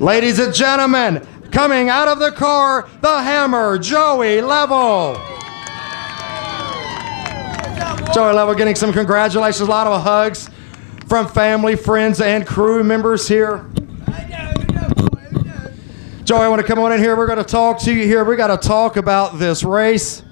Ladies and gentlemen, coming out of the car, the Hammer, Joey Leavell. Joey Leavell getting some congratulations, a lot of hugs from family, friends, and crew members here. Joey, I want to come on in here. We're going to talk to you here. We got to talk about this race.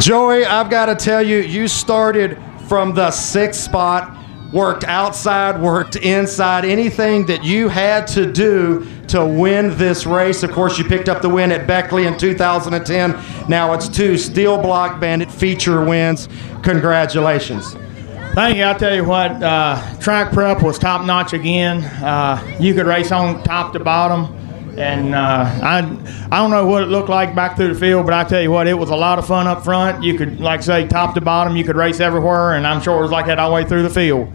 Joey, I've got to tell you, you started from the 6th spot, worked outside, worked inside, anything that you had to do to win this race. Of course, you picked up the win at Beckley in 2010. Now it's 2 Steel Block Bandit feature wins. Congratulations. Thank you. I'll tell you what, track prep was top notch again. You could race on top to bottom. And I don't know what it looked like back through the field, but I tell you what, it was a lot of fun up front. You could, like say, top to bottom, you could race everywhere, and I'm sure it was like that all the way through the field.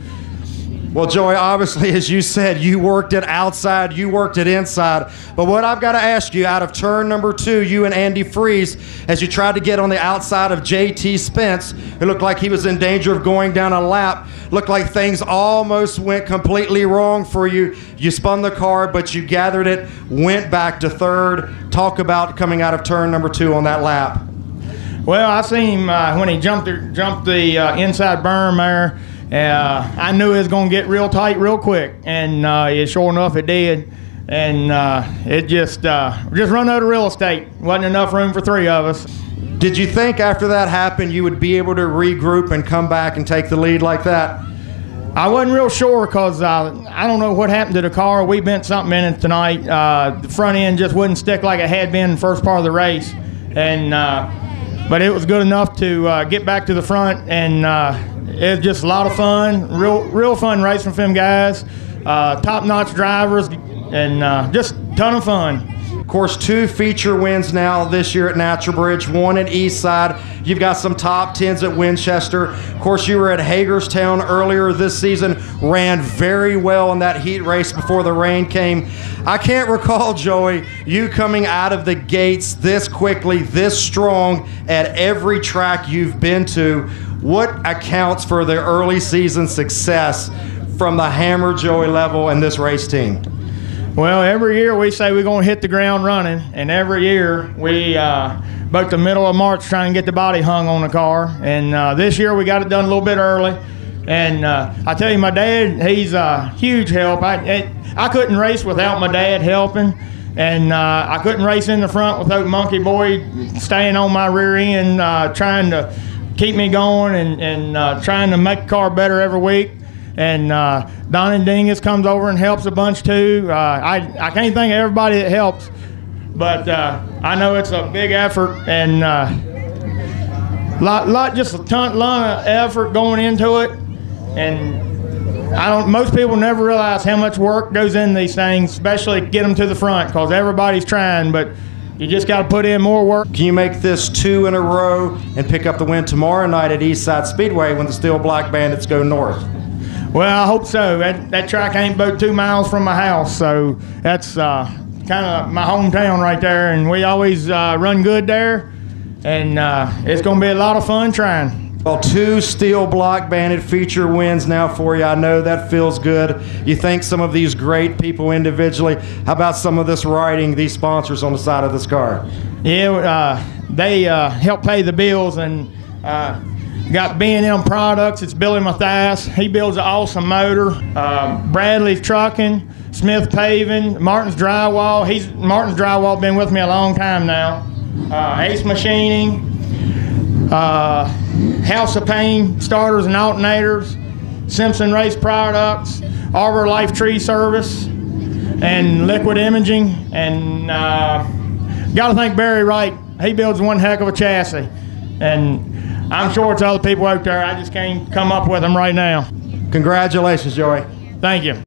Well, Joey, obviously, as you said, you worked it outside, you worked it inside. But what I've got to ask you, out of turn number 2, you and Andy Freeze, as you tried to get on the outside of JT Spence, it looked like he was in danger of going down a lap. Looked like things almost went completely wrong for you. You spun the car, but you gathered it, went back to 3rd. Talk about coming out of turn number 2 on that lap. Well, I seen him when he jumped the inside berm there. I knew it was going to get real tight real quick, and sure enough it did. And it just run out of real estate. Wasn't enough room for 3 of us. Did you think after that happened you would be able to regroup and come back and take the lead like that? I wasn't real sure because I don't know what happened to the car. We bent something in it tonight. The front end just wouldn't stick like it had been in the first part of the race. And but it was good enough to get back to the front, and it was just a lot of fun, real fun racing for them guys, top-notch drivers, and just a ton of fun. Of course, 2 feature wins now this year at Natural Bridge, 1 at Eastside. You've got some top 10s at Winchester. Of course, you were at Hagerstown earlier this season, ran very well in that heat race before the rain came. I can't recall, Joey, you coming out of the gates this quickly, this strong at every track you've been to. What accounts for the early season success from the Hammer, Joey Leavell, and this race team? Well, every year we say we're going to hit the ground running, and every year we about the middle of March trying to get the body hung on the car. And this year we got it done a little bit early. And I tell you, my dad, he's a huge help. I couldn't race without my dad helping, and I couldn't race in the front without Monkey Boy staying on my rear end, trying to keep me going and trying to make the car better every week. And Donnie Dingus comes over and helps a bunch too. I can't think of everybody that helps, but I know it's a big effort, and just a ton of effort going into it. And most people never realize how much work goes in these things, especially to get them to the front, because everybody's trying, but you just got to put in more work. Can you make this 2 in a row and pick up the win tomorrow night at Eastside Speedway when the Steel Block Bandits go north? Well, I hope so. That track ain't about 2 miles from my house, so that's kind of my hometown right there, and we always run good there, and it's going to be a lot of fun trying. Well, 2 Steel Block Bandit feature wins now for you. I know that feels good. You thank some of these great people individually. How about some of this riding, these sponsors on the side of this car? Yeah, they help pay the bills, and got B&M Products. It's Billy Mathias. He builds an awesome motor. Bradley's Trucking, Smith Paving, Martin's Drywall. Martin's Drywall been with me a long time now. Ace Machining, House of Pain Starters and Alternators, Simpson Race Products, Arbor Life Tree Service, and Liquid Imaging. And got to thank Barry Wright. He builds one heck of a chassis. And I'm sure it's other people out there. I just can't come up with them right now. Congratulations, Joey. Thank you.